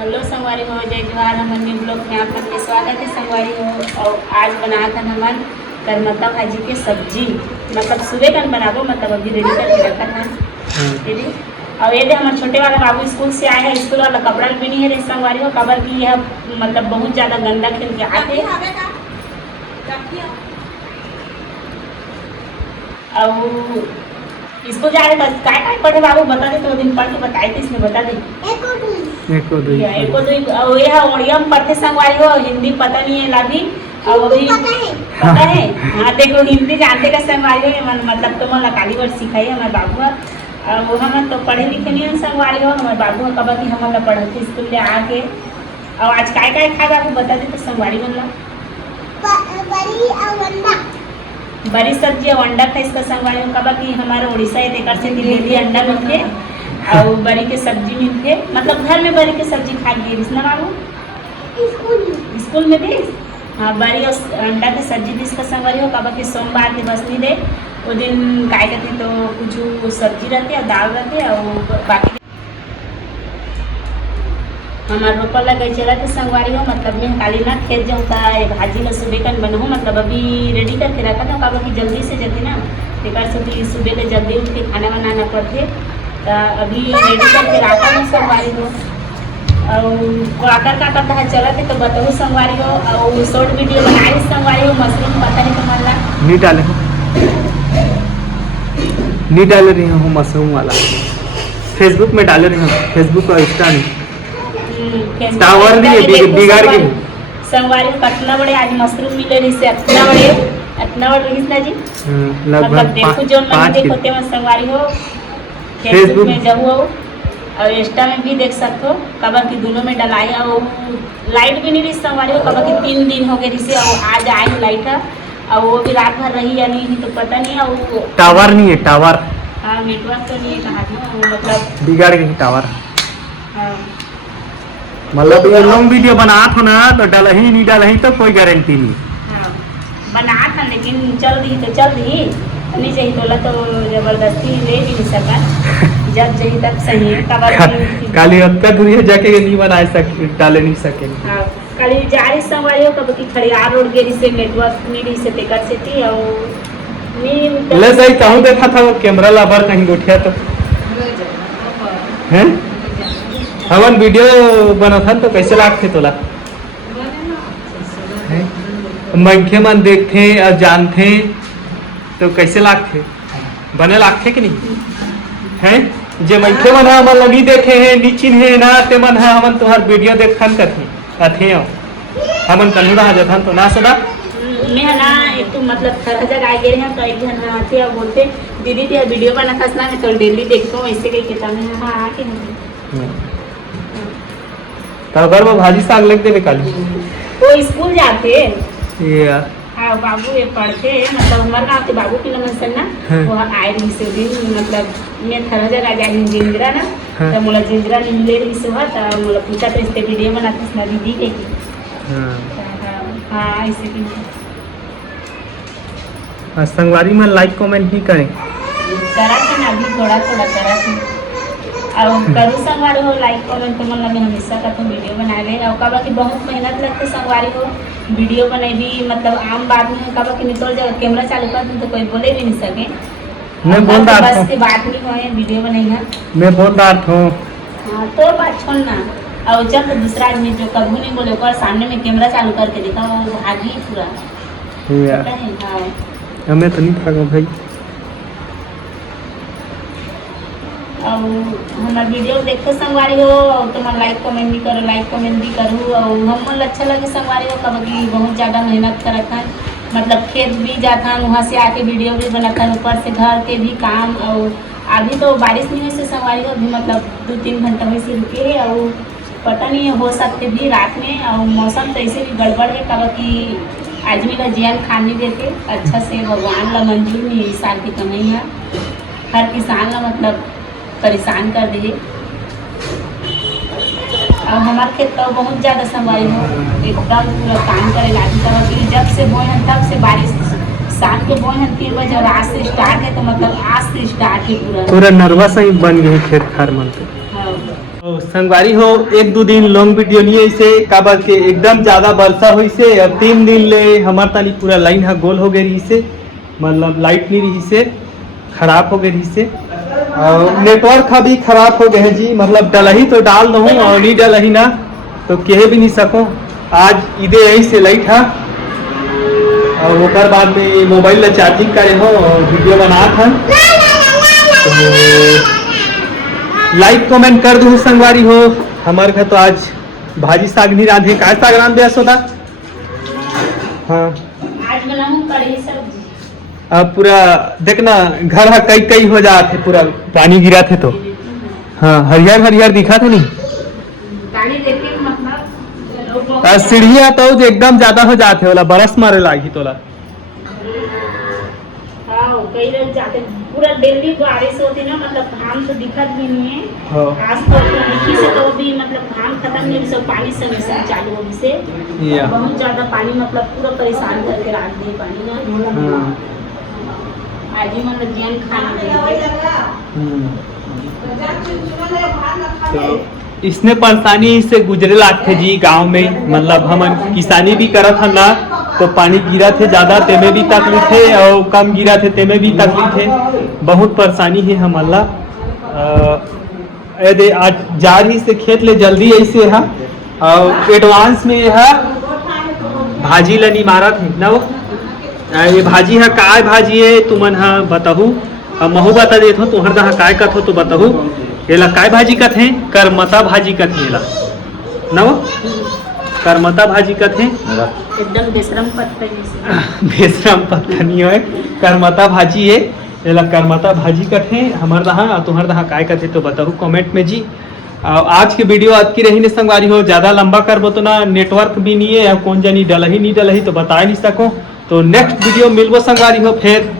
Hello संगवारी हो, जय जोहार। हमर न्यू ब्लॉग में आप लोग के स्वागत है संगवारी हो। और आज बना था हमन करमत्ता भाजी के सब्जी, मतलब सुबह का बनाबो, मतलब अभी रेडी करके रखा था। और ये दे हमारे छोटे वाला बाबू स्कूल से आए हैं, स्कूल वाला कपड़ा भी नहीं है रे संगवारी हो, कबर की यह मतलब बहुत ज़्यादा गंदा खेल के आते। और स्कूल जा रहे तो काय पढ़े बाबू बता दे, तो दिन पढ़ के बताए थे, इसने बता दे। एको दुई और यह ओडिया में पढ़ते संगवारी हो, हिंदी पता नहीं है लाभी। और अभी पता है हाँ, देखो हिंदी जानते का संगवारी हो, मतलब तो मन काली वर्ड सिखाई हमारे बाबू। और वो हम तो पढ़े लिखे नहीं संगवारी हो, हमारे बाबू कब कि हम पढ़ते स्कूल ले आके। और आज काय खाए बाबू बता दे तो संगवारी बनला बड़ी सब्जी और अंडा था इसका संगवारी में, कब कि हमारा उड़ीसा एक से दिल्ली अंडा मिलते और बड़ी के सब्जी मिलते, मतलब घर में बड़ी के सब्जी खा गई ना बाबू स्कूल में भी। हाँ, बड़ी और अंडा की सब्जी दिस का संगवारी हो, कब कि सोमवार के बस नहीं दे वो दिन काय करते तो कुछ सब्जी रहते और दाल रहते और बाकी हमारे रोपा लगे चला तो संगवारी हो, मतलब मैं काली ना खेत जाऊँ का भाजी ला सुबह का बनहूँ, मतलब अभी रेडी करके रखा था कब कि जल्दी से जल्दी ना बेकार से सुबह ले जल्दी उठ के खाना बनाना पड़ते, तो अभी रेडी करके रखा हूँ संगवारी हो। और आकर का करता है चला थे तो बताऊँ संगवारी हो। और शॉर्ट वीडियो बनाए संगवारी हो, मशरूम पता नहीं तुम्हारा नहीं डाले रही हूँ मशरूम वाला, फेसबुक में डाले रही हूँ, फेसबुक और इंस्टा में टावर भी है बिगाड़ के संगवारी कतना बड़े आज मशरूम मिले रही से इतना बड़े रही ना जी, मतलब देखो जो मन देखोते में संगवारी हो फेसबुक में जाओ और इंस्टा में भी देख सकते हो, कबर की दोनों में डलाई। और लाइट भी नहीं रही संगवारी हो, कबर की 3 दिन हो गए से और आज आई लाइट है और वो भी रात भर रही या नहीं तो पता नहीं। और टावर नहीं है, टावर हाँ नेटवर्क तो नहीं है कहा, मतलब बिगाड़ गई टावर। हाँ मतलब ये लॉन्ग वीडियो बना था ना तो डाला ही नहीं डाला ही तो कोई गारंटी नहीं। हाँ बना था लेकिन चल रही तो चल रही, नहीं चाहिए तोला तो जबरदस्ती ले भी नहीं सका, जब चाहिए तब सही है। काली अक्का दूरी जाके नहीं बना सके, डाले नहीं सके। हाँ काली जा रही संगवारी हो, कब की खड़ियार रोड गेरी से नेटवर्क नहीं रही से टेकर से थी और नहीं ले सही कहूँ देखा था वो कैमरा लाबर कहीं गोठिया तो हैं हमन वीडियो बना था तो कैसे लागते तोला मनखे मन देखते और जानते तो कैसे लागते बने लागते कि नहीं हैं, जे मनखे मन हमन लगी देखे हैं नीचिन है ना ते मन है हमन तुम्हार वीडियो देखन करथे अथे हमन तनु रहा जथन तो ना सदा मैं ना एक तो मतलब हर जगह आ गए हैं तो एक जन आते और बोलते दीदी तेरा वीडियो बना था ना मैं तो डेली देखता हूँ ऐसे कहीं कहता मैं हाँ आके तो घर में भाजी साग लग देवे काली वो स्कूल जाते ये हाँ बाबू ये पढ़ते मतलब हमारे गाँव के बाबू की नमन सर ना वो आए रही से दिन, मतलब मैं हर जगह जा रही जिंजरा ना तो मोला जिंजरा नहीं मिले रही से हुआ तो मोला पूछा तो इससे वीडियो बनाते ना दीदी के हाँ ऐसे भी संगवारी में लाइक कमेंट नहीं करें करा थे ना अभी थोड़ा थोड़ा करा थे और करू संगवारी हो लाइक कमेंट तो मतलब मैं हमेशा का तो वीडियो बना ले और कब कि बहुत मेहनत लगते संगवारी हो वीडियो बनेगी, मतलब आम बात में कब कि निकल जाएगा कैमरा चालू कर तो कोई बोले भी नहीं सके, मैं बोल रहा बस की बात नहीं हो वीडियो बनेगा मैं बोल रहा हूँ हाँ तो बात छोड़ना। और जब तो दूसरा आदमी जो कभी नहीं बोले और सामने में कैमरा चालू करके देखा वो भागी पूरा हाँ हमें तो नहीं भागा भाई। और हमारा वीडियो देखते संगवारी हो तो मैं लाइक कमेंट भी करो, लाइक कमेंट भी करूँ और हम मन अच्छा लगे संगवारी हो कब की बहुत ज़्यादा मेहनत करता है, मतलब खेत भी जाता वहाँ से आके वीडियो भी बनाता ऊपर से घर के भी काम। और अभी तो बारिश नहीं हुई से संगवारी हो अभी मतलब 2-3 घंटा में से रुके है और पता नहीं हो सकते भी रात में। और मौसम तो ऐसे भी गड़बड़ है कब कि आदमी का जियान खाने देते अच्छा से भगवान ला मंजूर नहीं इस साल की कमाई है, हर किसान ला मतलब परेशान कर दिए। और हमारे खेत तो बहुत ज़्यादा संगवारी हो एकदम पूरा काम करे लागी तरह की जब से बोए हैं तब से बारिश शाम के बोए हैं 3 बजे और आज से स्टार्ट है तो मतलब आज से स्टार्ट है पूरा नर्वस ही बन गए खेत खार मन। हाँ तो संगवारी हो एक दो दिन लॉन्ग वीडियो नहीं ऐसे काबर के एकदम ज्यादा वर्षा हुई से और 3 दिन ले हमार तानी पूरा लाइन है गोल हो गई रही से, मतलब लाइट नहीं रही से, खराब हो गई रही से और नेटवर्क भी खराब हो गए हैं जी। मतलब डलही तो डाल दो और नहीं डलही ना तो कह भी नहीं सको। आज इधे यही से लाइट है और वो बाद में मोबाइल में चार्जिंग करे हो और वीडियो बना था। तो लाइक कमेंट कर दो संगवारी हो। हमारे घर तो आज भाजी साग नहीं रांधे, का साग रांधे सोदा। हाँ आज बनाऊं कढ़ी सब्जी। अब पूरा देखना घर कई कई हो जाते पूरा पानी गिरा थे तो। हाँ हरियर हरियर दिखा था नहीं गाड़ी देखे मतलब सीढ़िया तो एकदम ज्यादा हो जाते वाला बरस मारे लागी तोला। हाँ कई लोग जाते पूरा डेली बारिश होती ना, मतलब धान तो दिखत भी नहीं है। हाँ। आज तो लिखी से तो भी मतलब धान खत्म नहीं, सब पानी समय से चालू होने से या। बहुत ज्यादा पानी मतलब पूरा परेशान करके रख दे पानी ना। आज ही मतलब जियन खाना तो इसने परेशानी से गुजरे लागते जी गांव में। मतलब हम किसानी भी करत हन ना तो पानी गिरा थे ज्यादा तेमे भी तकलीफ है और कम गिरा थे तेमे भी तकलीफ है, बहुत परेशानी है हमारा। आज जा रही से खेत ले जल्दी ऐसे है और एडवांस में है भाजी लनी मारा थे ना। वो ये भाजी है काय भाजी है तुमन हा बताहू, महू बता देत हो तुहर दहा काय कथ हो तो बताहू। एला काय भाजी कथ है? करमता भाजी कथ है एला ना। वो करमता भाजी कथ है एकदम बेशरम पत्तनी से। बेशरम पत्तनी है करमता भाजी है एला करमता भाजी कथ है हमार दहा और तुहर दहा काय कथ है तो बताहू कमेंट में जी। आज की वीडियो आज की रही ने संगवारी हो, ज्यादा लंबा करबो तो ना नेटवर्क भी नहीं है, कौन जानी डलही नहीं डलही तो बता नहीं सको। तो नेक्स्ट वीडियो मिलबो संगवारी हो फिर।